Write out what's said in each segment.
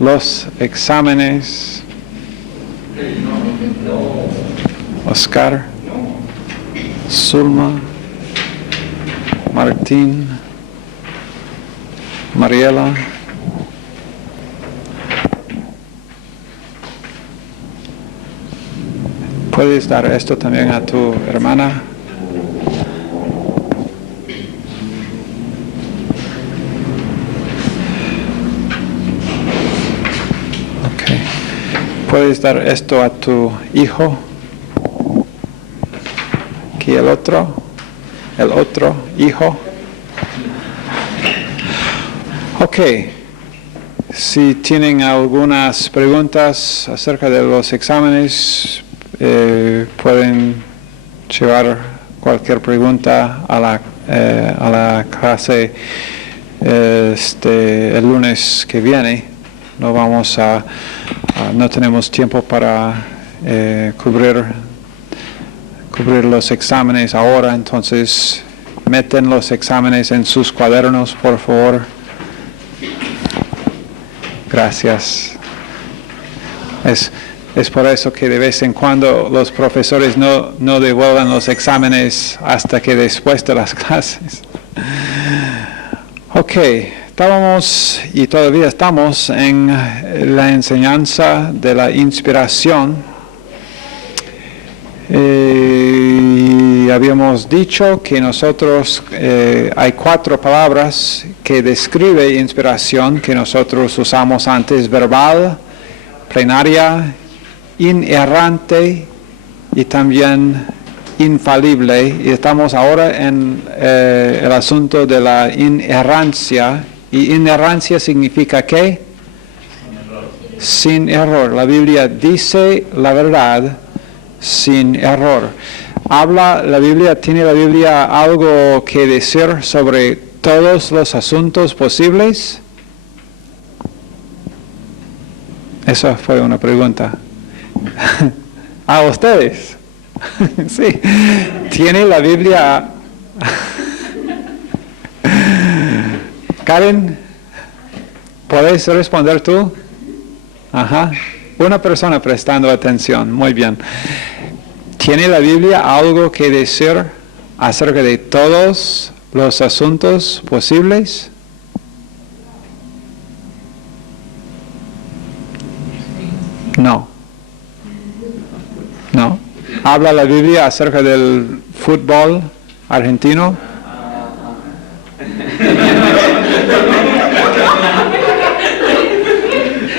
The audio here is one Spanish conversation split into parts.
los exámenes. Oscar, Zulma, Martín, Mariela. ¿Puedes dar esto también a tu hermana? Okay. ¿Puedes dar esto a tu hijo? Aquí el otro hijo. Ok. Si tienen algunas preguntas acerca de los exámenes, pueden llevar cualquier pregunta a la clase el lunes que viene. No tenemos tiempo para cubrir los exámenes ahora, entonces meten los exámenes en sus cuadernos, por favor. Gracias. Es por eso que de vez en cuando los profesores no devuelven los exámenes hasta que después de las clases. Ok, estábamos y todavía estamos en la enseñanza de la inspiración. Y habíamos dicho que nosotros hay 4 palabras que describen inspiración que nosotros usamos antes: verbal, plenaria, inerrante y también infalible. Y estamos ahora en el asunto de la inerrancia. Y inerrancia significa ¿qué? Sin error. La Biblia dice la verdad sin error. ¿Tiene la Biblia algo que decir sobre todos los asuntos posibles? Esa fue una pregunta. ¿A ustedes? Sí. ¿Tiene la Biblia? Karen, ¿puedes responder tú? Ajá. Una persona prestando atención. Muy bien. ¿Tiene la Biblia algo que decir acerca de todos los asuntos posibles? No. No. ¿Habla la Biblia acerca del fútbol argentino?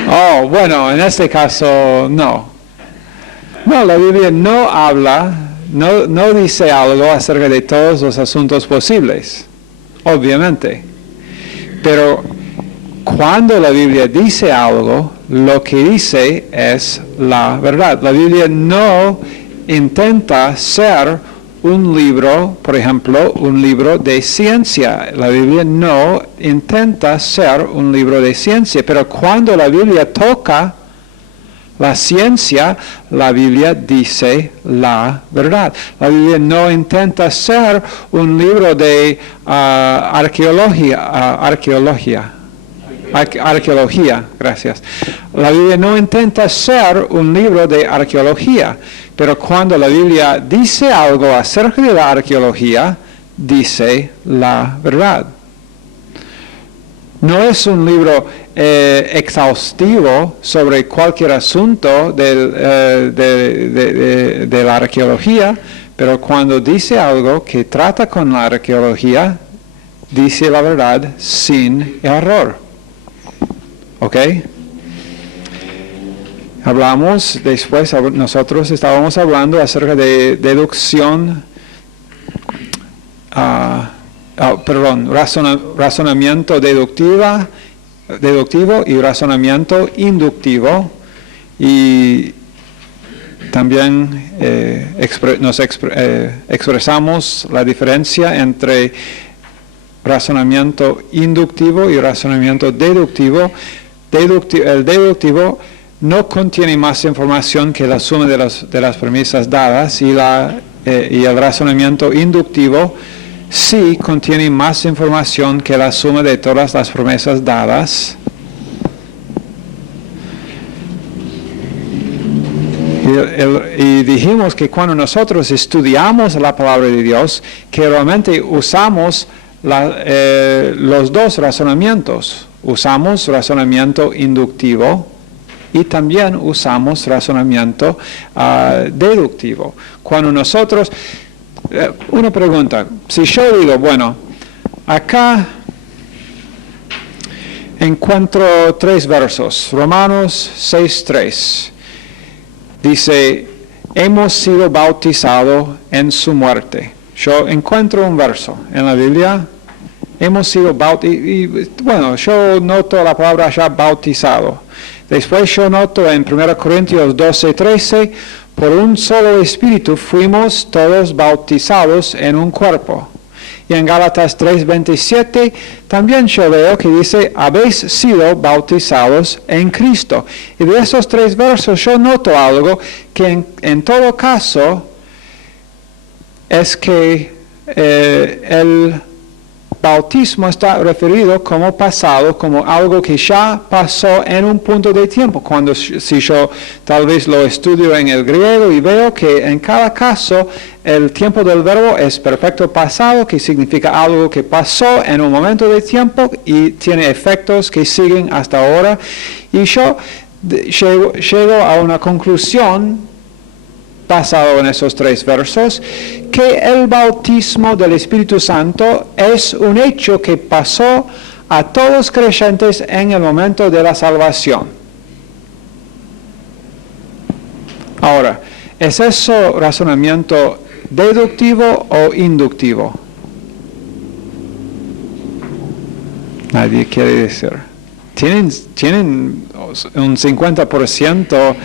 Oh, bueno, en este caso no. No, la Biblia no habla, no dice algo acerca de todos los asuntos posibles, obviamente. Pero cuando la Biblia dice algo, lo que dice es la verdad. La Biblia no intenta ser un libro, por ejemplo, un libro de ciencia. La Biblia no intenta ser un libro de ciencia, pero cuando la Biblia toca la ciencia, la Biblia dice la verdad. La Biblia no intenta ser un libro de arqueología, gracias. La Biblia no intenta ser un libro de arqueología, pero cuando la Biblia dice algo acerca de la arqueología, dice la verdad. No es un libro exhaustivo sobre cualquier asunto de la arqueología, pero cuando dice algo que trata con la arqueología, dice la verdad sin error. ¿Ok? Hablamos después, nosotros estábamos hablando acerca de deducción, razonamiento deductivo y razonamiento inductivo, y también expresamos la diferencia entre razonamiento inductivo y razonamiento deductivo. El deductivo no contiene más información que la suma de las premisas dadas, y el razonamiento inductivo sí contiene más información que la suma de todas las premisas dadas. Y dijimos que cuando nosotros estudiamos la palabra de Dios, que realmente usamos los dos razonamientos. Usamos razonamiento inductivo y también usamos razonamiento deductivo. Cuando nosotros, una pregunta, si yo digo, bueno, acá encuentro 3 versos, Romanos 6:3, dice, hemos sido bautizados en su muerte. Yo encuentro un verso en la Biblia, hemos sido bautizados, y bueno, yo noto la palabra ya bautizado. Después yo noto en 1 Corintios 12:13, por un solo espíritu fuimos todos bautizados en un cuerpo. Y en Gálatas 3:27 también yo veo que dice, habéis sido bautizados en Cristo. Y de esos 3 versos yo noto algo que en todo caso es que el bautismo está referido como pasado, como algo que ya pasó en un punto de tiempo. Si yo tal vez lo estudio en el griego y veo que en cada caso el tiempo del verbo es perfecto pasado, que significa algo que pasó en un momento de tiempo y tiene efectos que siguen hasta ahora. Y yo llego a una conclusión basado en esos 3 versos, que el bautismo del Espíritu Santo es un hecho que pasó a todos los creyentes en el momento de la salvación. Ahora, ¿es eso razonamiento deductivo o inductivo? Nadie quiere decir. Tienen un 50%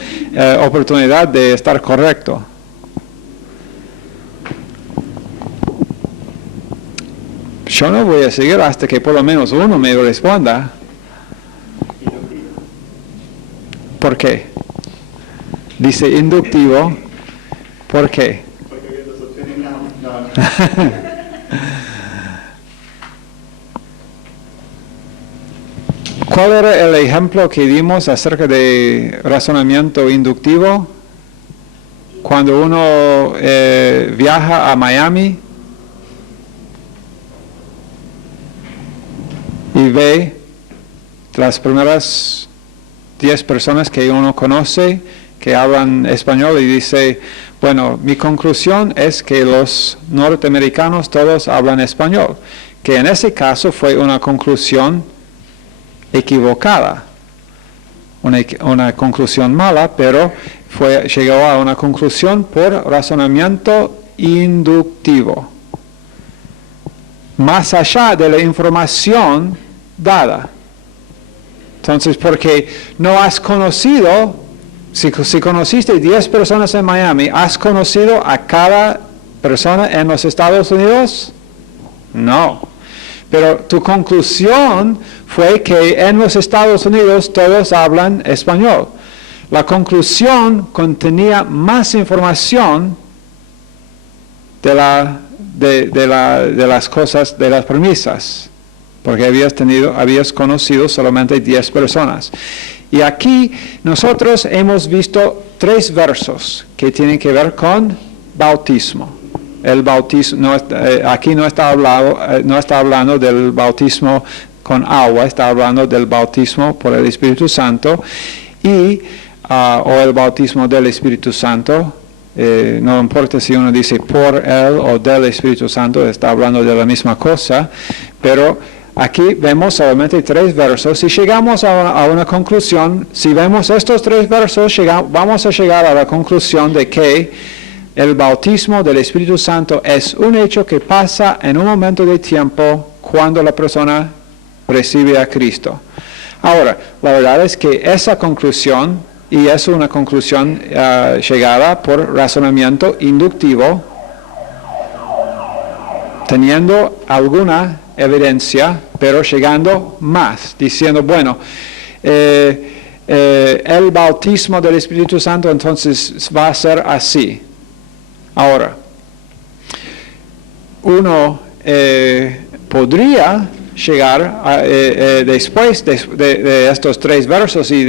oportunidad de estar correcto. Yo no voy a seguir hasta que por lo menos uno me responda. ¿Por qué? Dice inductivo. ¿Por qué? Porque las opciones no. ¿Cuál era el ejemplo que dimos acerca de razonamiento inductivo? Cuando uno viaja a Miami y ve las primeras 10 personas que uno conoce que hablan español y dice, bueno, mi conclusión es que los norteamericanos todos hablan español, que en ese caso fue una conclusión equivocada, una conclusión mala, pero llegó a una conclusión por razonamiento inductivo, más allá de la información dada. Entonces, porque no has conocido, si conociste 10 personas en Miami, ¿has conocido a cada persona en los Estados Unidos? No. Pero tu conclusión fue que en los Estados Unidos todos hablan español. La conclusión contenía más información de las cosas, de las premisas, porque habías conocido solamente 10 personas. Y aquí nosotros hemos visto 3 versos que tienen que ver con bautismo. El bautismo, aquí no está hablando del bautismo con agua, está hablando del bautismo por el Espíritu Santo o el bautismo del Espíritu Santo. No importa si uno dice por él o del Espíritu Santo, está hablando de la misma cosa, pero aquí vemos solamente 3 versos y llegamos a una conclusión. Si vemos estos 3 versos, vamos a llegar a la conclusión de que el bautismo del Espíritu Santo es un hecho que pasa en un momento de tiempo cuando la persona recibe a Cristo. Ahora, la verdad es que esa conclusión, y es una conclusión llegada por razonamiento inductivo, teniendo alguna evidencia, pero llegando más, diciendo, bueno, el bautismo del Espíritu Santo entonces va a ser así. Ahora, uno podría llegar después de estos 3 versos y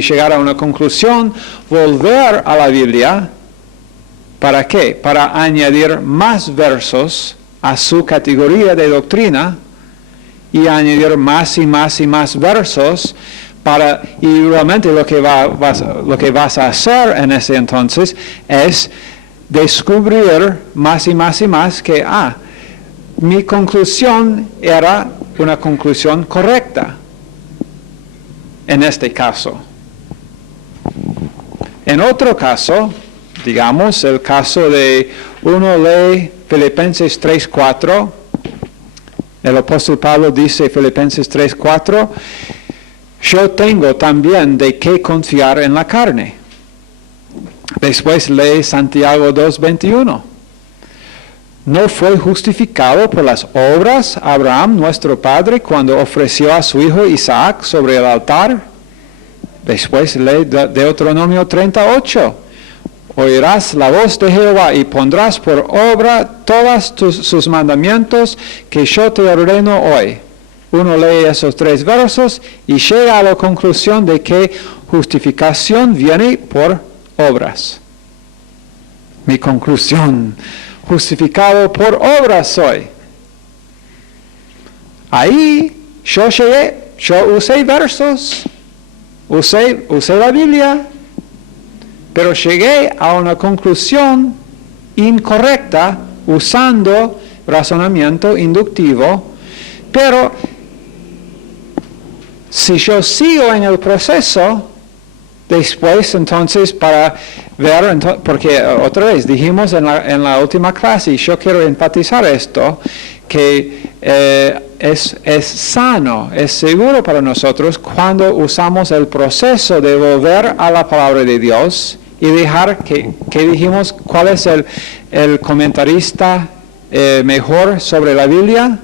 llegar a una conclusión, volver a la Biblia. ¿Para qué? Para añadir más versos a su categoría de doctrina y añadir más y más y más versos y realmente lo que vas a hacer en ese entonces es descubrir más y más y más que mi conclusión era una conclusión correcta en este caso. En otro caso, digamos, el caso de uno lee Filipenses 3:4, el apóstol Pablo dice Filipenses 3:4, yo tengo también de qué confiar en la carne. Después lee Santiago 2:21. ¿No fue justificado por las obras Abraham, nuestro padre, cuando ofreció a su hijo Isaac sobre el altar? Después lee Deuteronomio 38. Oirás la voz de Jehová y pondrás por obra todos sus mandamientos que yo te ordeno hoy. Uno lee esos 3 versos y llega a la conclusión de que justificación viene por obras. Mi conclusión, justificado por obras soy. Ahí yo usé versos, usé la Biblia, pero llegué a una conclusión incorrecta usando razonamiento inductivo, pero si yo sigo en el proceso, después entonces para ver, porque otra vez dijimos en la última clase, y yo quiero enfatizar esto, que es sano, es seguro para nosotros cuando usamos el proceso de volver a la palabra de Dios y dejar que dijimos, ¿cuál es el comentarista mejor sobre la Biblia?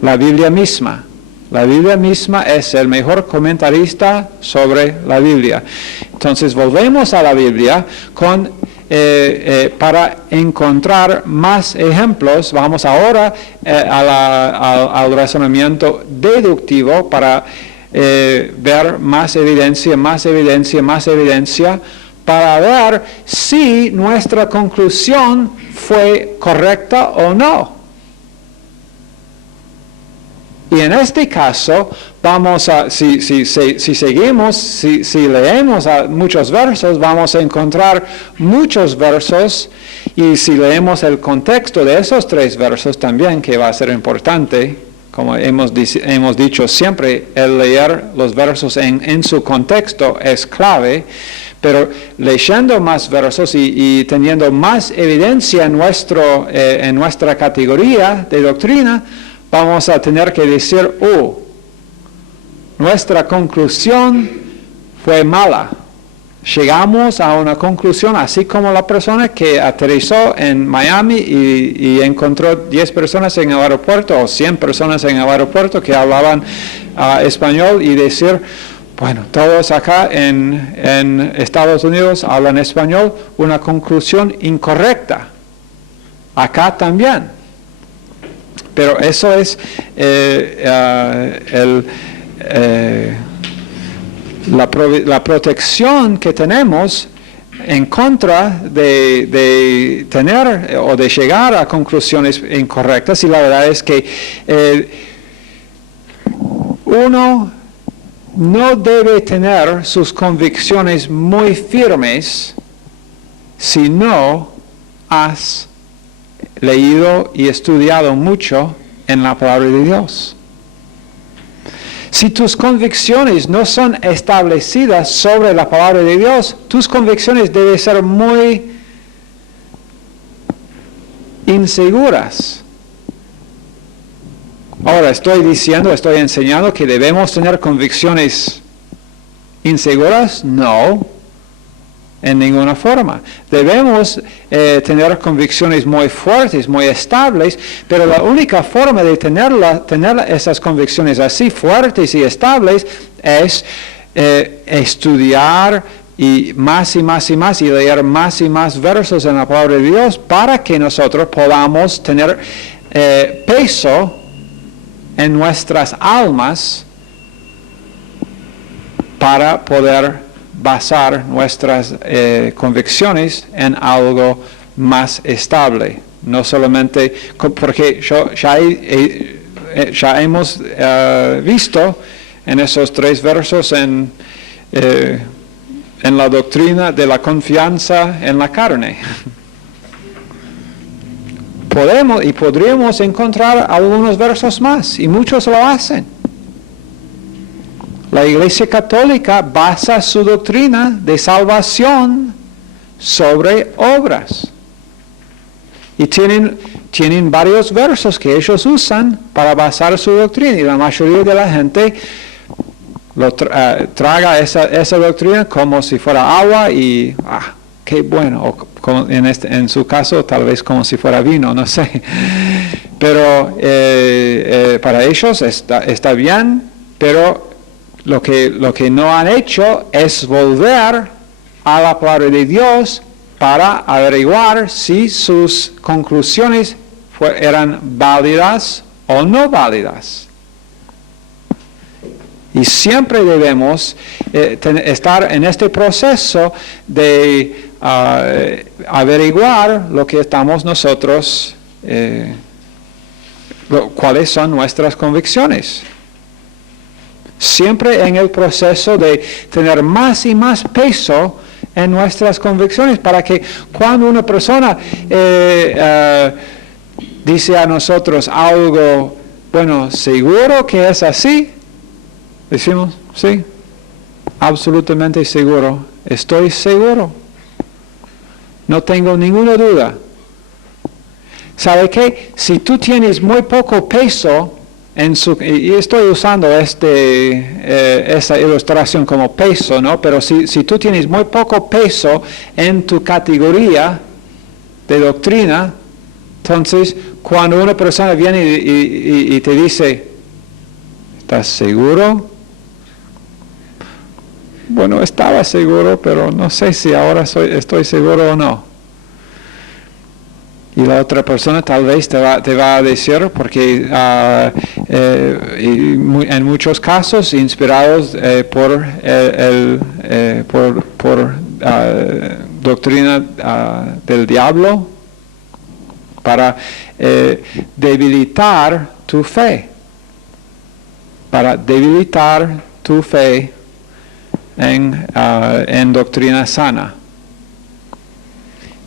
La Biblia misma. La Biblia misma es el mejor comentarista sobre la Biblia. Entonces volvemos a la Biblia para encontrar más ejemplos. Vamos ahora al razonamiento deductivo para ver más evidencia, para ver si nuestra conclusión fue correcta o no. Y en este caso, si leemos muchos versos, vamos a encontrar muchos versos, y si leemos el contexto de esos 3 versos también, que va a ser importante, como hemos dicho siempre, el leer los versos en su contexto es clave, pero leyendo más versos y teniendo más evidencia en nuestra categoría de doctrina, vamos a tener que decir, nuestra conclusión fue mala. Llegamos a una conclusión, así como la persona que aterrizó en Miami y encontró 10 personas en el aeropuerto o 100 personas en el aeropuerto que hablaban español, y decir, bueno, todos acá en Estados Unidos hablan español, una conclusión incorrecta. Acá también. Pero eso es la protección que tenemos en contra de tener o de llegar a conclusiones incorrectas. Y la verdad es que uno no debe tener sus convicciones muy firmes si no has leído y estudiado mucho en la palabra de Dios. Si tus convicciones no son establecidas sobre la palabra de Dios, tus convicciones deben ser muy inseguras. Ahora, estoy enseñando que debemos tener convicciones inseguras. No, en ninguna forma. Debemos tener convicciones muy fuertes, muy estables, pero la única forma de tener esas convicciones así fuertes y estables es estudiar y más y leer más y más versos en la palabra de Dios, para que nosotros podamos tener peso en nuestras almas para poder basar nuestras convicciones en algo más estable. No solamente, porque ya hemos visto en esos 3 versos en la doctrina de la confianza en la carne. Podríamos encontrar algunos versos más, y muchos lo hacen. La Iglesia Católica basa su doctrina de salvación sobre obras. Y tienen varios versos que ellos usan para basar su doctrina, y la mayoría de la gente traga esa doctrina como si fuera agua y qué bueno, o como en su caso tal vez como si fuera vino, no sé. Pero para ellos está bien, pero lo que no han hecho es volver a la palabra de Dios para averiguar si sus conclusiones eran válidas o no válidas. Y siempre debemos estar en este proceso de averiguar lo que estamos nosotros, cuáles son nuestras convicciones. Siempre en el proceso de tener más y más peso en nuestras convicciones, para que cuando una persona dice a nosotros algo, bueno, seguro que es así, decimos, sí, absolutamente seguro, estoy seguro, no tengo ninguna duda. ¿Sabe qué? Si tú tienes muy poco peso y estoy usando esa ilustración como peso, ¿no? Pero si tú tienes muy poco peso en tu categoría de doctrina, entonces cuando una persona viene y te dice, ¿estás seguro? Bueno, estaba seguro, pero no sé si ahora estoy seguro o no. Y la otra persona tal vez te va a decir, porque en muchos casos inspirados por doctrina del diablo, para debilitar tu fe, en doctrina sana.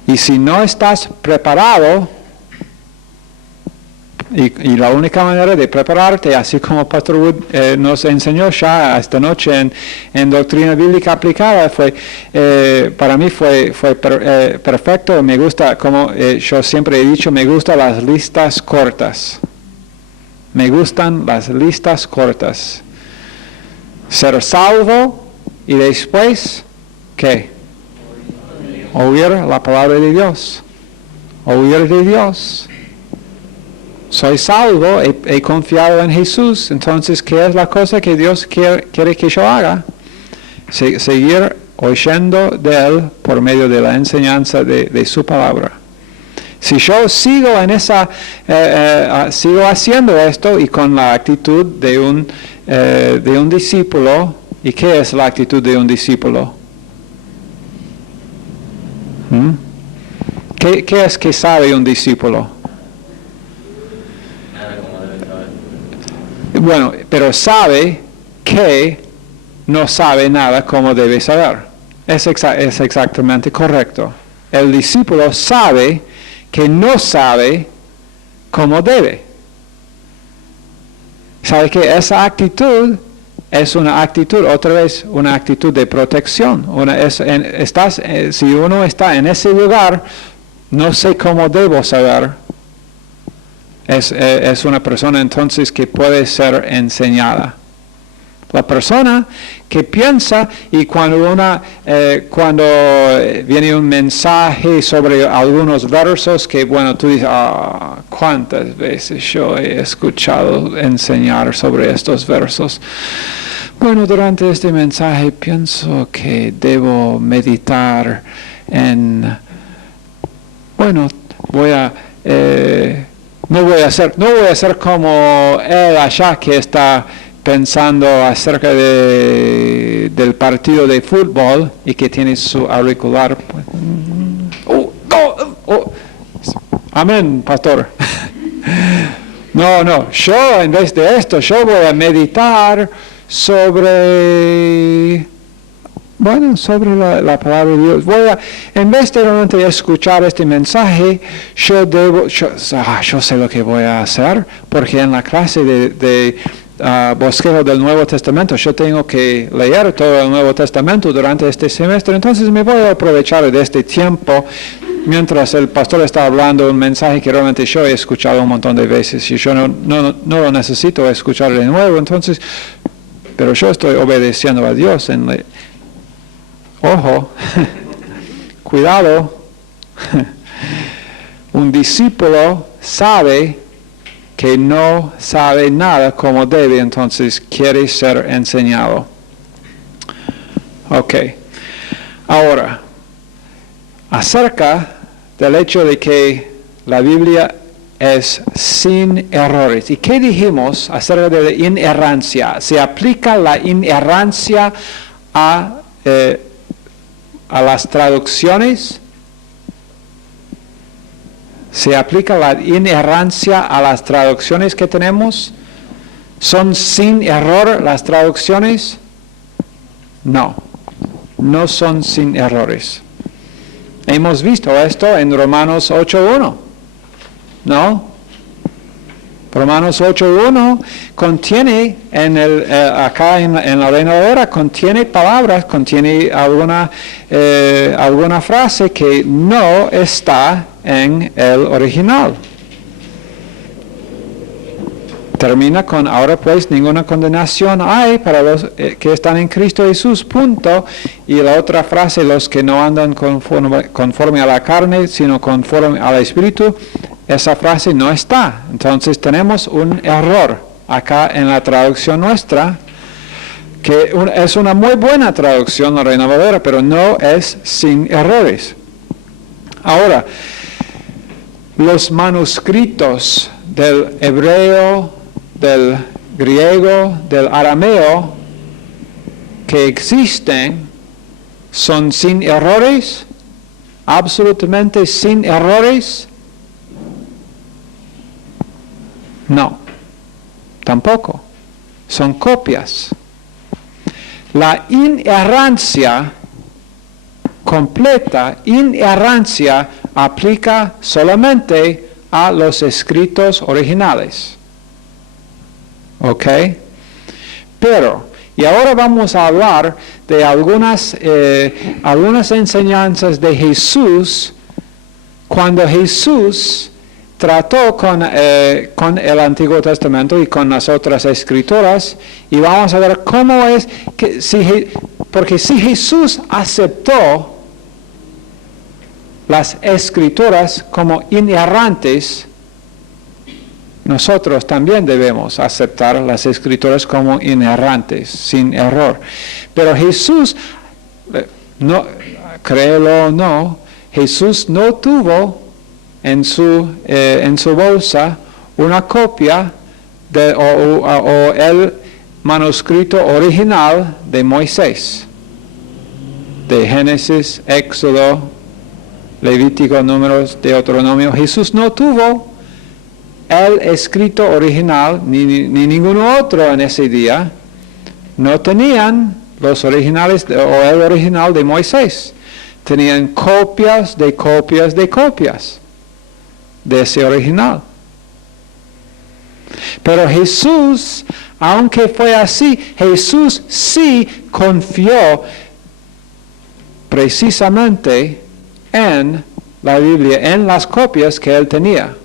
Y si no estás preparado, y la única manera de prepararte, así como Pastor Wood nos enseñó ya esta noche en Doctrina Bíblica Aplicada, para mí fue perfecto. Me gusta, como yo siempre he dicho, me gustan las listas cortas. Me gustan las listas cortas. Ser salvo y después, ¿qué? Oír la palabra de Dios. Oír de Dios. Soy salvo, he confiado en Jesús. Entonces, ¿qué es la cosa que Dios quiere que yo haga? Seguir oyendo de Él por medio de la enseñanza de su palabra. Si yo sigo sigo haciendo esto y con la actitud de un discípulo, ¿y qué es la actitud de un discípulo? ¿Qué es que sabe un discípulo? Bueno, pero sabe que no sabe nada como debe saber. Es exactamente correcto. El discípulo sabe que no sabe como debe. ¿Sabe que esa actitud es una actitud, otra vez, una actitud de protección? Si uno está en ese lugar, no sé cómo debo saber. Es una persona entonces que puede ser enseñada. La persona que piensa, y cuando viene un mensaje sobre algunos versos que, bueno, tú dices, ¿cuántas veces yo he escuchado enseñar sobre estos versos? Bueno, durante este mensaje pienso que debo meditar voy a No voy a ser como él allá que está pensando acerca del partido de fútbol y que tiene su auricular. Amén, pastor. No, yo en vez de esto, yo voy a meditar sobre la palabra de Dios. En vez de realmente escuchar este mensaje, yo sé lo que voy a hacer, porque en la clase de bosquejo del Nuevo Testamento, yo tengo que leer todo el Nuevo Testamento durante este semestre, entonces me voy a aprovechar de este tiempo mientras el pastor está hablando un mensaje que realmente yo he escuchado un montón de veces y yo no lo necesito escuchar de nuevo, entonces, pero yo estoy obedeciendo a Dios. Ojo, cuidado, un discípulo sabe que no sabe nada como debe, entonces quiere ser enseñado. Ok, ahora, acerca del hecho de que la Biblia es sin errores. ¿Y qué dijimos acerca de la inerrancia? ¿Se aplica la inerrancia a las traducciones? ¿Se aplica la inerrancia a las traducciones que tenemos? ¿Son sin error las traducciones? No son sin errores. Hemos visto esto en Romanos 8.1, ¿no? Romanos 8.1 contiene, acá en la Reina Valera, contiene palabras, contiene alguna frase que no está en el original. Termina con, ahora pues ninguna condenación hay para los que están en Cristo Jesús, punto. Y la otra frase, los que no andan conforme a la carne, sino conforme al Espíritu, esa frase no está. Entonces tenemos un error acá en la traducción nuestra, que es una muy buena traducción, la Reina Valera, pero no es sin errores. Ahora, los manuscritos del hebreo, del griego, del arameo, que existen, son sin errores, absolutamente sin errores. No, tampoco. Son copias. La inerrancia completa, inerrancia aplica solamente a los escritos originales. ¿Ok? Pero, y ahora vamos a hablar de algunas enseñanzas de Jesús cuando Jesús trató con el Antiguo Testamento y con las otras escrituras, y vamos a ver cómo es que porque si Jesús aceptó las escrituras como inerrantes, nosotros también debemos aceptar las escrituras como inerrantes, sin error. Pero Jesús, no, créelo o no, Jesús no tuvo en su bolsa una copia o el manuscrito original de Moisés, de Génesis, Éxodo, Levítico, Números, Deuteronomio. Jesús no tuvo el escrito original, ni ningún otro en ese día, no tenían los originales o el original de Moisés. Tenían copias de copias de copias de ese original. Pero Jesús, aunque fue así, Jesús sí confió precisamente en la Biblia, en las copias que él tenía.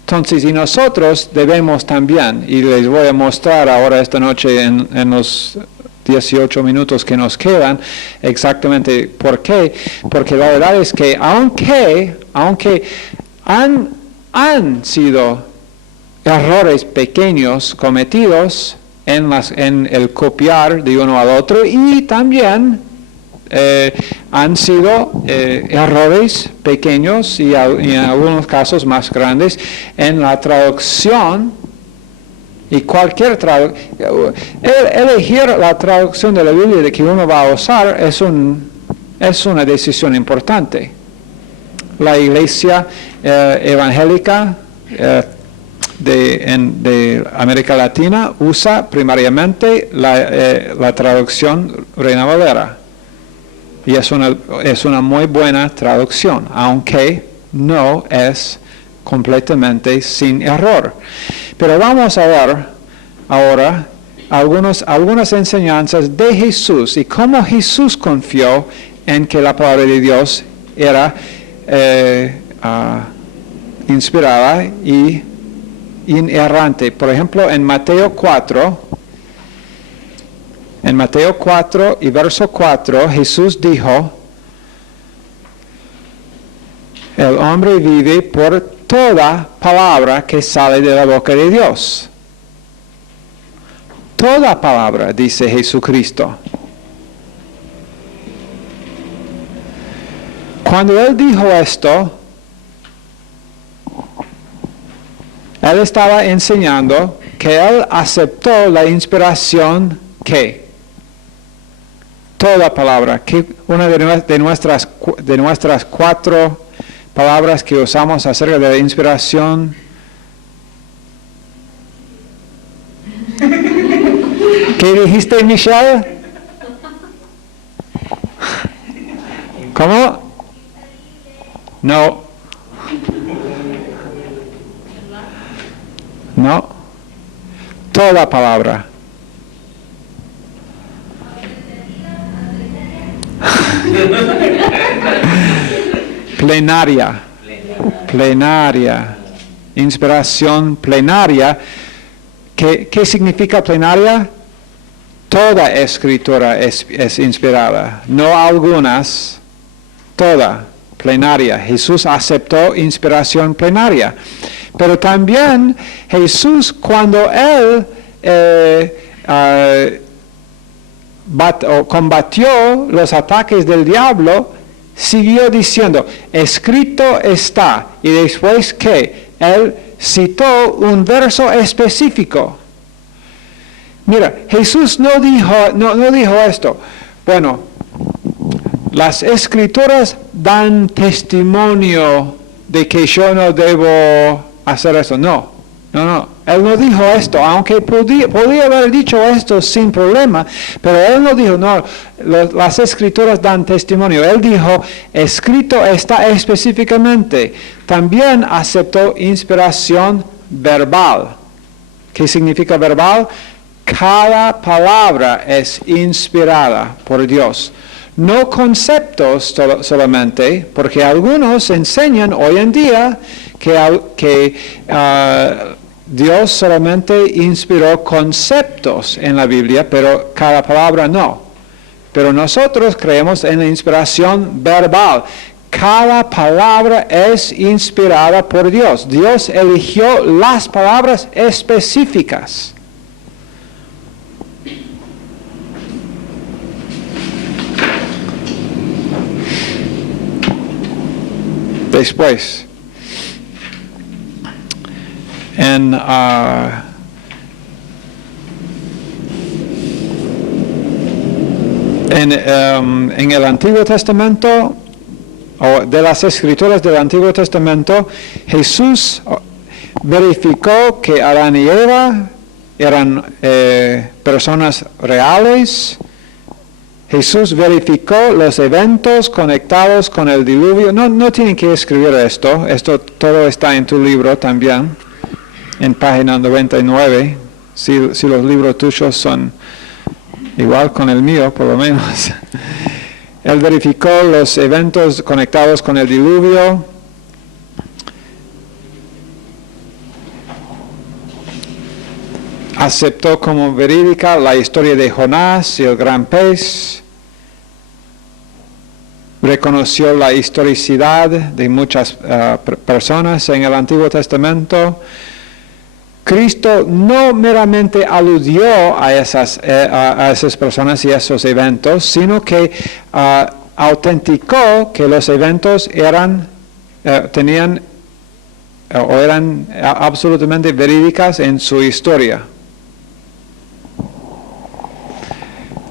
Entonces, y nosotros debemos también, y les voy a mostrar ahora esta noche en los 18 minutos que nos quedan, exactamente por qué. Porque la verdad es que aunque han sido errores pequeños cometidos en el copiar de uno al otro, y también han sido errores pequeños y en algunos casos más grandes en la traducción. Y cualquier traducción, elegir la traducción de la Biblia de que uno va a usar es una decisión importante. La iglesia evangélica de América Latina usa primariamente la traducción Reina Valera. Y es una muy buena traducción, aunque no es completamente sin error. Pero vamos a ver ahora algunas enseñanzas de Jesús y cómo Jesús confió en que la palabra de Dios era inspirada y inerrante. Por ejemplo, en Mateo 4 y verso 4, Jesús dijo, el hombre vive por toda palabra que sale de la boca de Dios. Toda palabra, dice Jesucristo. Cuando Él dijo esto, Él estaba enseñando que Él aceptó la inspiración que toda palabra, que una de nuestras 4 palabras que usamos acerca de la inspiración. ¿Qué dijiste, Michelle? ¿Cómo? No. No. Toda palabra. Plenaria. Inspiración plenaria. ¿Qué significa plenaria? Toda escritura es inspirada, no algunas, toda plenaria. Jesús aceptó inspiración plenaria. Pero también Jesús, cuando Él combatió los ataques del diablo, siguió diciendo, escrito está. Y después que Él citó un verso específico. Mira, Jesús no dijo esto. Bueno, las escrituras dan testimonio de que yo no debo hacer eso. No. Él no dijo esto, aunque podía haber dicho esto sin problema, pero Él no dijo, no, las escrituras dan testimonio. Él dijo, escrito está específicamente. También aceptó inspiración verbal. ¿Qué significa verbal? Cada palabra es inspirada por Dios. No conceptos solamente, porque algunos enseñan hoy en día que Dios solamente inspiró conceptos en la Biblia, pero cada palabra no. Pero nosotros creemos en la inspiración verbal. Cada palabra es inspirada por Dios. Dios eligió las palabras específicas. Después, en el Antiguo Testamento, o de las escrituras del Antiguo Testamento, Jesús verificó que Adán y Eva eran personas reales. Jesús verificó los eventos conectados con el diluvio. No tienen que escribir esto todo está en tu libro también, en página 99, si los libros tuyos son igual con el mío, por lo menos. Él verificó los eventos conectados con el diluvio. Aceptó como verídica la historia de Jonás y el gran pez. Reconoció la historicidad de muchas personas en el Antiguo Testamento. Cristo no meramente aludió a esas personas y esos eventos, sino que autenticó que los eventos eran absolutamente verídicas en su historia.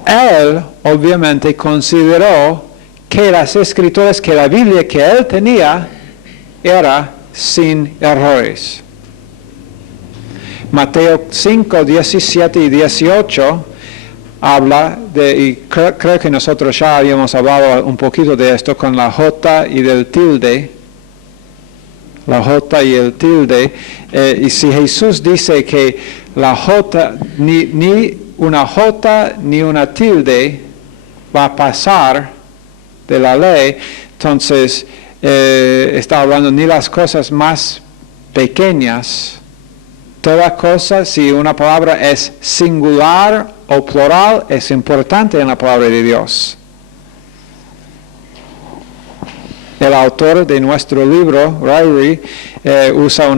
Él obviamente consideró que las escrituras, que la Biblia que él tenía era sin errores. Mateo 5, 17 y 18 habla de, y creo que nosotros ya habíamos hablado un poquito de esto con la J y del tilde. La J y el tilde. Y si Jesús dice que la J, ni una J ni una tilde va a pasar de la ley, entonces está hablando ni las cosas más pequeñas. Toda cosa, si una palabra es singular o plural, es importante en la palabra de Dios. El autor de nuestro libro, Ryrie, usa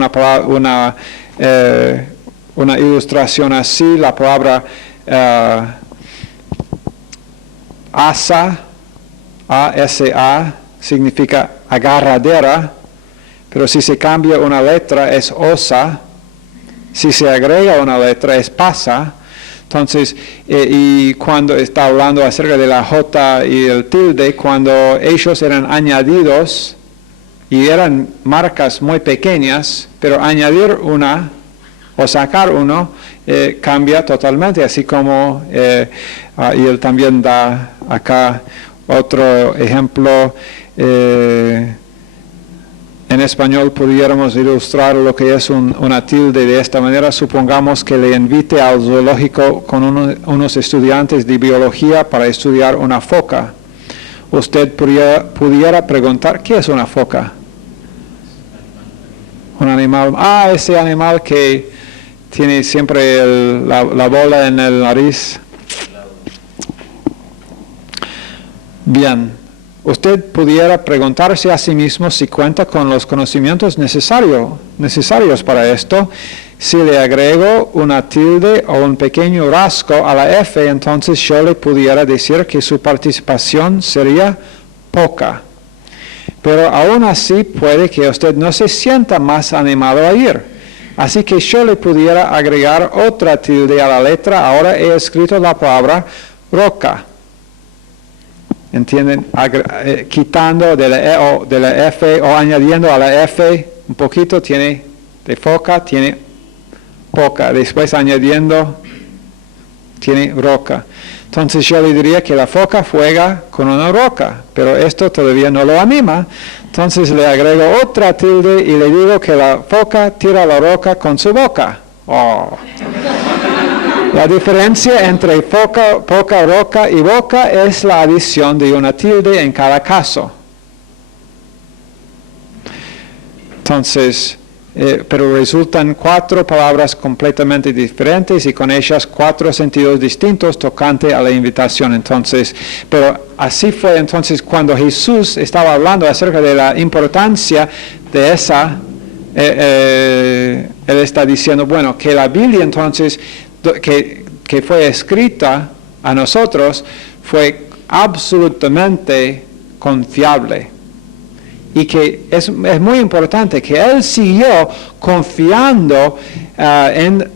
una ilustración así, la palabra asa, A-S-A, significa agarradera, pero si se cambia una letra es osa, si se agrega una letra es pasa. Entonces, y cuando está hablando acerca de la J y el tilde, cuando ellos eran añadidos y eran marcas muy pequeñas, pero añadir una o sacar uno cambia totalmente, así como, y él también da acá otro ejemplo. En español pudiéramos ilustrar lo que es una tilde de esta manera. Supongamos que le invite al zoológico con unos estudiantes de biología para estudiar una foca. Usted pudiera preguntar, ¿qué es una foca? Un animal. Ese animal que tiene siempre la bola en el nariz. Bien. Usted pudiera preguntarse a sí mismo si cuenta con los conocimientos necesarios para esto. Si le agrego una tilde o un pequeño rasgo a la F, entonces yo le pudiera decir que su participación sería poca. Pero aún así puede que usted no se sienta más animado a ir. Así que yo le pudiera agregar otra tilde a la letra. Ahora he escrito la palabra roca. ¿Entienden? Quitando de la E o de la F o añadiendo a la F un poquito, tiene de foca, tiene poca. Después añadiendo, tiene roca. Entonces yo le diría que la foca juega con una roca, pero esto todavía no lo anima. Entonces le agrego otra tilde y le digo que la foca tira la roca con su boca. Oh. La diferencia entre poca, roca y boca es la adición de una tilde en cada caso. Entonces, pero resultan 4 palabras completamente diferentes y con ellas 4 sentidos distintos tocante a la invitación. Entonces, pero así fue entonces cuando Jesús estaba hablando acerca de la importancia de esa, él está diciendo, bueno, que la Biblia entonces que fue escrita a nosotros fue absolutamente confiable y que es muy importante que él siguió confiando en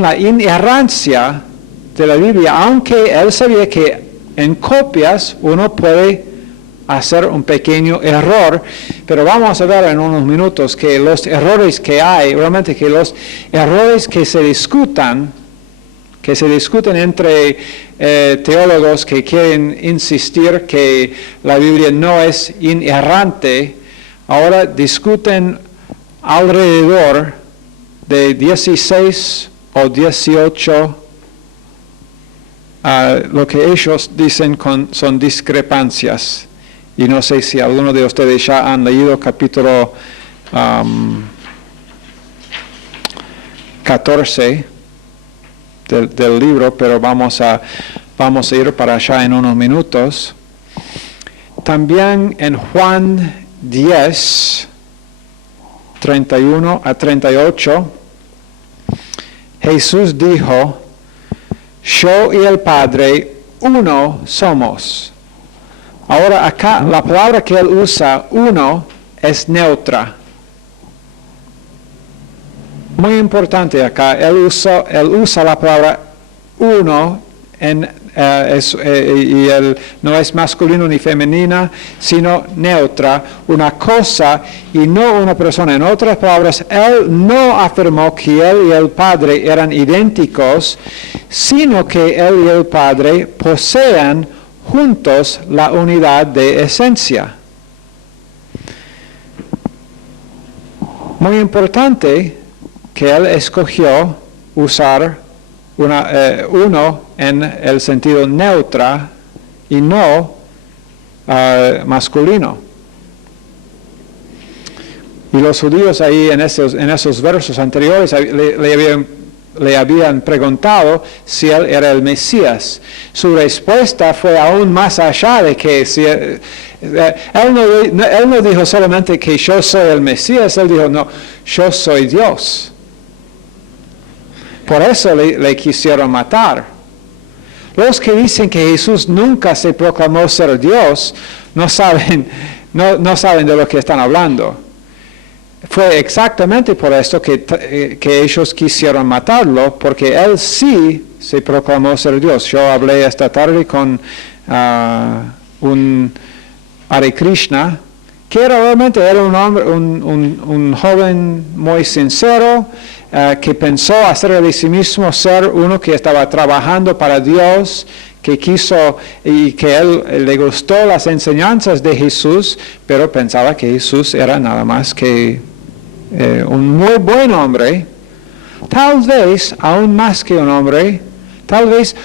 la inerrancia de la Biblia, aunque él sabía que en copias uno puede hacer un pequeño error, pero vamos a ver en unos minutos que los errores que hay, realmente que los errores que se discuten entre teólogos que quieren insistir que la Biblia no es inerrante, ahora discuten alrededor de 16 o 18 lo que ellos dicen son discrepancias. Y no sé si alguno de ustedes ya han leído capítulo 14 del libro, pero vamos a ir para allá en unos minutos. También en Juan 10, 31 a 38, Jesús dijo, yo y el Padre uno somos. Ahora acá la palabra que él usa, uno, es neutra. Muy importante acá, él usa la palabra uno y él no es masculino ni femenina, sino neutra, una cosa y no una persona. En otras palabras, él no afirmó que él y el Padre eran idénticos, sino que él y el Padre poseen juntos la unidad de esencia. Muy importante que él escogió usar uno en el sentido neutra y no masculino. Y los judíos ahí en esos versos anteriores le habían preguntado si él era el Mesías. Su respuesta fue aún más allá de que él no dijo solamente que yo soy el Mesías, él dijo, no, yo soy Dios. Por eso le quisieron matar. Los que dicen que Jesús nunca se proclamó ser Dios, no saben de lo que están hablando. Fue exactamente por esto que ellos quisieron matarlo, porque él sí se proclamó ser Dios. Yo hablé esta tarde con un Hare Krishna, que realmente era un hombre, un joven muy sincero, que pensó hacer de sí mismo ser uno que estaba trabajando para Dios, que quiso y que él le gustó las enseñanzas de Jesús, pero pensaba que Jesús era nada más que un muy buen hombre, tal vez aún más que un hombre, tal vez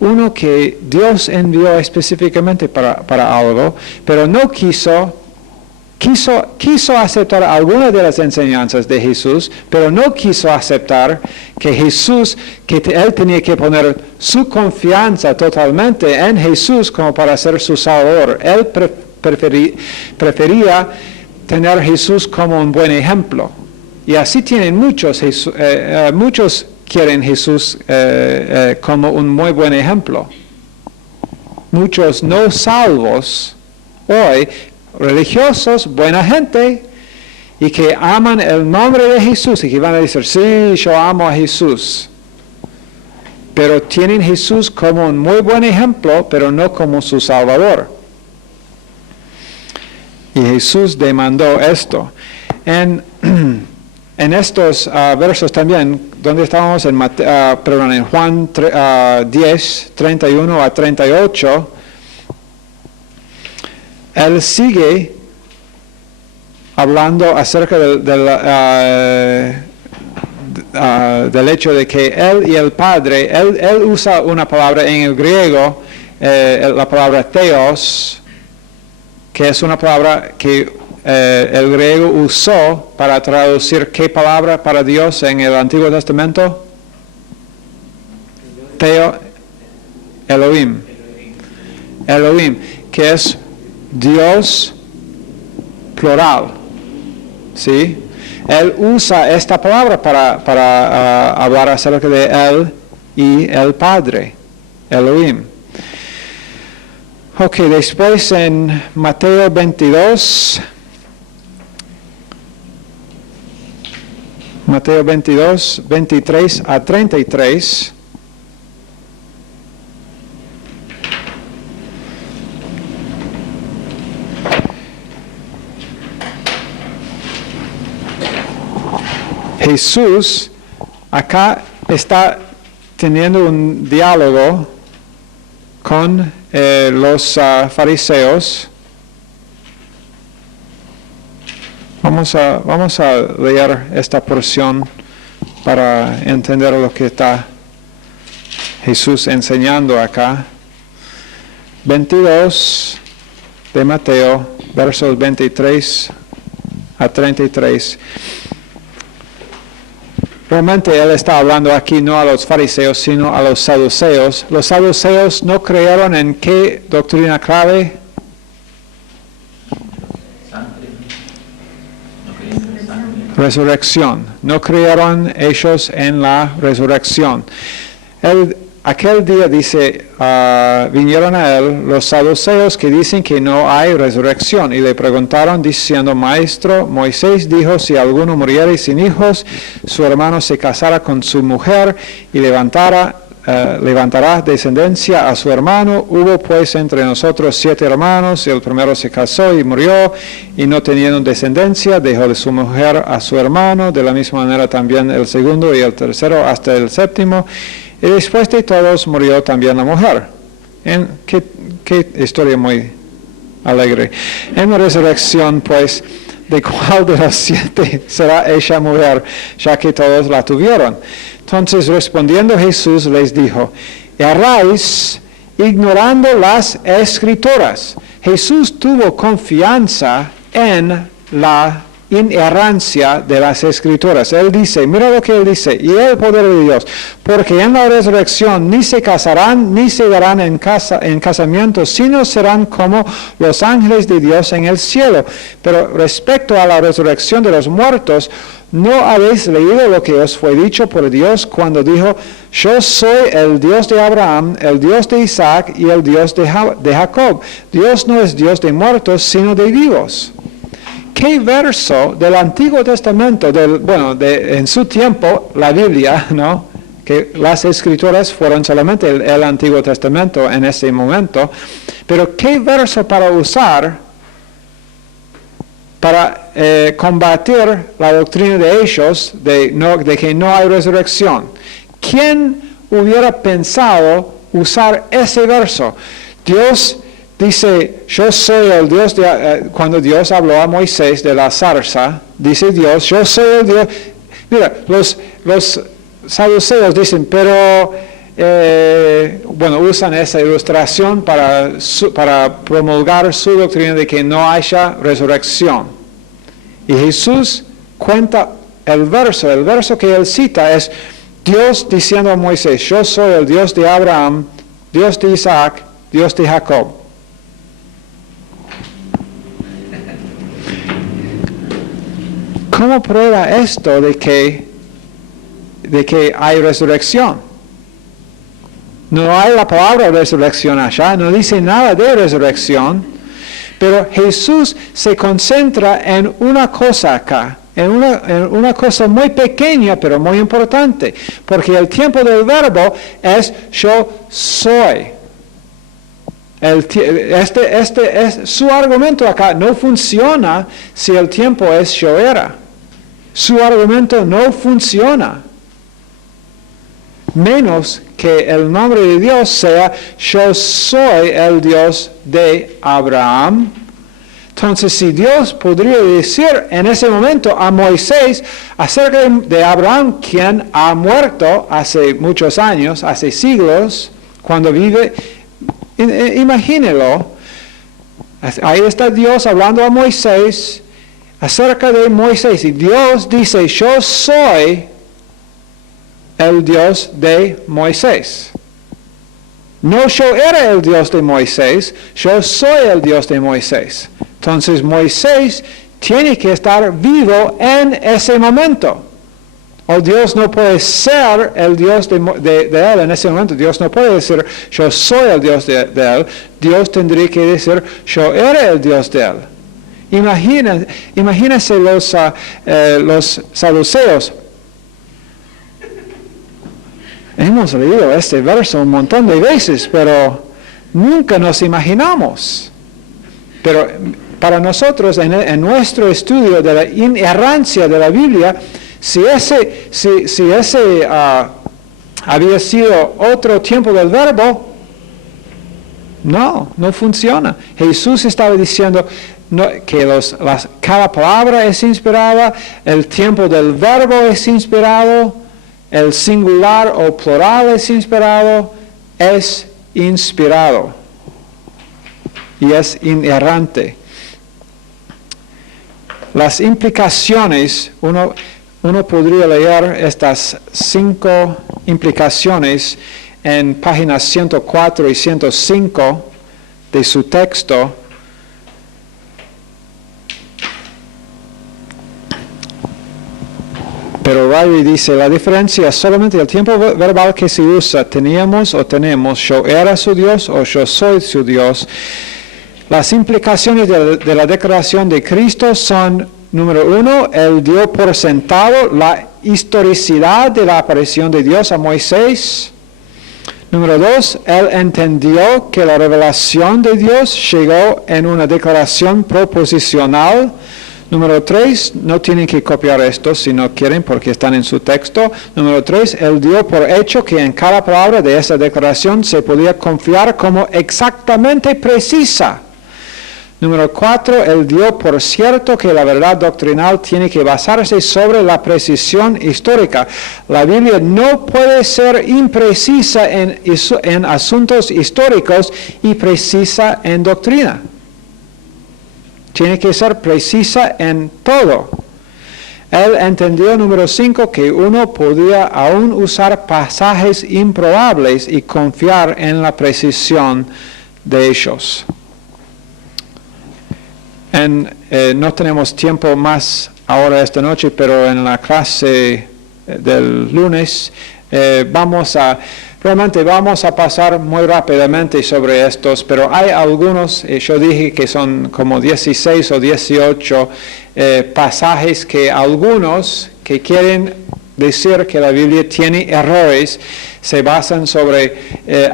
uno que Dios envió específicamente para algo, pero no quiso aceptar algunas de las enseñanzas de Jesús, pero no quiso aceptar que él tenía que poner su confianza totalmente en Jesús como para ser su Salvador. Él prefería tener a Jesús como un buen ejemplo. Y así tienen muchos quieren Jesús como un muy buen ejemplo. Muchos no salvos hoy, religiosos, buena gente, y que aman el nombre de Jesús y que van a decir, sí, yo amo a Jesús. Pero tienen a Jesús como un muy buen ejemplo, pero no como su Salvador. Y Jesús demandó esto. En estos versos también, donde estábamos en Juan 10, 31 a 38, él sigue hablando acerca del hecho de que él y el Padre, él usa una palabra en el griego, la palabra theos, que es una palabra que el griego usó para traducir ¿qué palabra para Dios en el Antiguo Testamento? Elohim, que es Dios plural, ¿sí? Él usa esta palabra para hablar acerca de él y el Padre, Elohim. Ok, después en Mateo 22, Mateo 22, 23 a 33, Jesús acá está teniendo un diálogo con los fariseos. Vamos a leer esta porción para entender lo que está Jesús enseñando acá. 22 de Mateo, versos 23 a 33. Realmente él está hablando aquí no a los fariseos, sino a los saduceos. Los saduceos no creyeron en qué doctrina clave. Resurrección. No creyeron ellos en la resurrección. aquel día dice, vinieron a él los saduceos que dicen que no hay resurrección y le preguntaron diciendo, Maestro, Moisés dijo, si alguno muriere sin hijos, su hermano se casará con su mujer y levantará descendencia a su hermano. Hubo pues entre nosotros 7 hermanos, y el primero se casó y murió, y no teniendo descendencia, dejó de su mujer a su hermano, de la misma manera también el segundo y el tercero hasta el séptimo, y después de todos murió también la mujer. Qué historia muy alegre. En la resurrección, pues, ¿de cuál de los 7 será ella mujer, ya que todos la tuvieron? Entonces respondiendo Jesús les dijo, erráis ignorando las Escrituras. Jesús tuvo confianza en la inerrancia de las Escrituras. Él dice, mira lo que él dice, y el poder de Dios, porque en la resurrección ni se casarán ni se darán en casamiento, sino serán como los ángeles de Dios en el cielo. Pero respecto a la resurrección de los muertos, ¿no habéis leído lo que os fue dicho por Dios cuando dijo, yo soy el Dios de Abraham, el Dios de Isaac y el Dios de Jacob? Dios no es Dios de muertos, sino de vivos. ¿Qué verso del Antiguo Testamento, en su tiempo, la Biblia, ¿no? Que las Escrituras fueron solamente el Antiguo Testamento en ese momento, pero qué verso para usar para combatir la doctrina de ellos de que no hay resurrección? ¿Quién hubiera pensado usar ese verso? Dios dice, yo soy el Dios cuando Dios habló a Moisés de la zarza, dice Dios, yo soy el Dios. Mira, los saduceos dicen, pero, usan esa ilustración para promulgar su doctrina de que no haya resurrección. Y Jesús cuenta el verso que él cita es Dios diciendo a Moisés, yo soy el Dios de Abraham, Dios de Isaac, Dios de Jacob. ¿Cómo prueba esto de que hay resurrección? No hay la palabra resurrección allá, no dice nada de resurrección, pero Jesús se concentra en una cosa acá, en una cosa muy pequeña pero muy importante, porque el tiempo del verbo es yo soy. Su argumento acá no funciona si el tiempo es yo era. Su argumento no funciona. Menos que el nombre de Dios sea yo soy el Dios de Abraham. Entonces, si Dios podría decir en ese momento a Moisés acerca de Abraham, quien ha muerto hace muchos años, hace siglos, cuando vive, imagínelo, ahí está Dios hablando a Moisés acerca de Moisés, y Dios dice, yo soy el Dios de Moisés. No yo era el Dios de Moisés, yo soy el Dios de Moisés. Entonces Moisés tiene que estar vivo en ese momento. O Dios no puede ser el Dios de él en ese momento. Dios no puede decir, yo soy el Dios de él. Dios tendría que decir, yo era el Dios de él. Imagínense los saduceos. Hemos leído este verso un montón de veces, pero nunca nos imaginamos. Pero para nosotros, en nuestro estudio de la inerrancia de la Biblia, si ese había sido otro tiempo del verbo, no funciona. Jesús estaba diciendo que cada palabra es inspirada, el tiempo del verbo es inspirado, el singular o plural es inspirado, y es inerrante. Las implicaciones, uno podría leer estas 5 implicaciones en páginas 104 y 105 de su texto. Pero Riley dice, la diferencia es solamente el tiempo verbal que se usa, teníamos o tenemos, yo era su Dios o yo soy su Dios. Las implicaciones de la declaración de Cristo son, número 1, Él dio por sentado la historicidad de la aparición de Dios a Moisés. Número 2, Él entendió que la revelación de Dios llegó en una declaración proposicional. Número 3, no tienen que copiar esto si no quieren porque están en su texto. Número 3, Él dio por hecho que en cada palabra de esa declaración se podía confiar como exactamente precisa. Número 4, Él dio por cierto que la verdad doctrinal tiene que basarse sobre la precisión histórica. La Biblia no puede ser imprecisa en asuntos históricos y precisa en doctrina. Tiene que ser precisa en todo. Él entendió, número 5, que uno podía aún usar pasajes improbables y confiar en la precisión de ellos. No tenemos tiempo más ahora esta noche, pero en la clase del lunes vamos a pasar muy rápidamente sobre estos, pero hay algunos, yo dije que son como 16 o 18 pasajes que algunos que quieren decir que la Biblia tiene errores, se basan sobre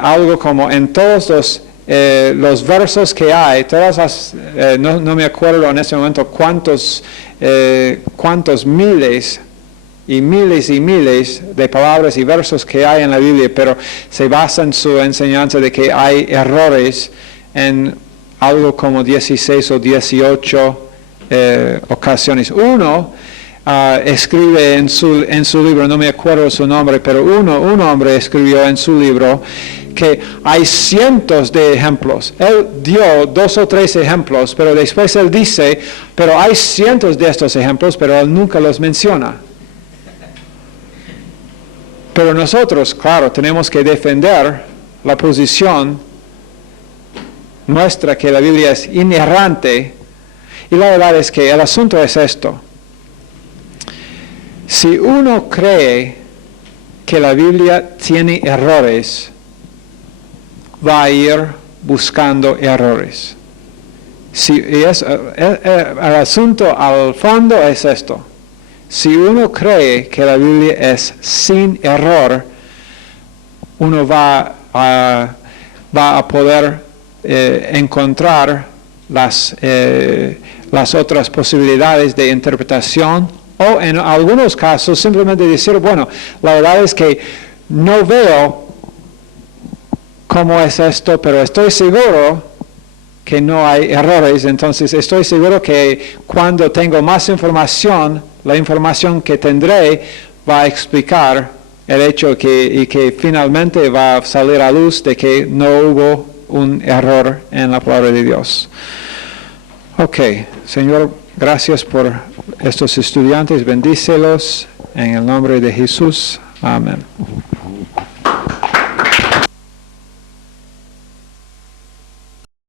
algo como en todos los versos que hay, no me acuerdo en este momento cuántos miles y miles y miles de palabras y versos que hay en la Biblia, pero se basa en su enseñanza de que hay errores en algo como 16 o 18 ocasiones. Uno escribe en su libro, no me acuerdo su nombre, pero un hombre escribió en su libro que hay cientos de ejemplos. Él dio 2 o 3 ejemplos, pero después él dice, pero hay cientos de estos ejemplos, pero él nunca los menciona. Pero nosotros, claro, tenemos que defender la posición nuestra que la Biblia es inerrante. Y la verdad es que el asunto es esto. Si uno cree que la Biblia tiene errores, va a ir buscando errores. El asunto al fondo es esto. Si uno cree que la Biblia es sin error, uno va a poder encontrar las otras posibilidades de interpretación, o en algunos casos simplemente decir, bueno, la verdad es que no veo cómo es esto, pero estoy seguro que no hay errores, entonces estoy seguro que cuando tengo más información, la información que tendré va a explicar el hecho que finalmente va a salir a luz de que no hubo un error en la palabra de Dios. Ok, Señor, gracias por estos estudiantes, bendícelos en el nombre de Jesús. Amén.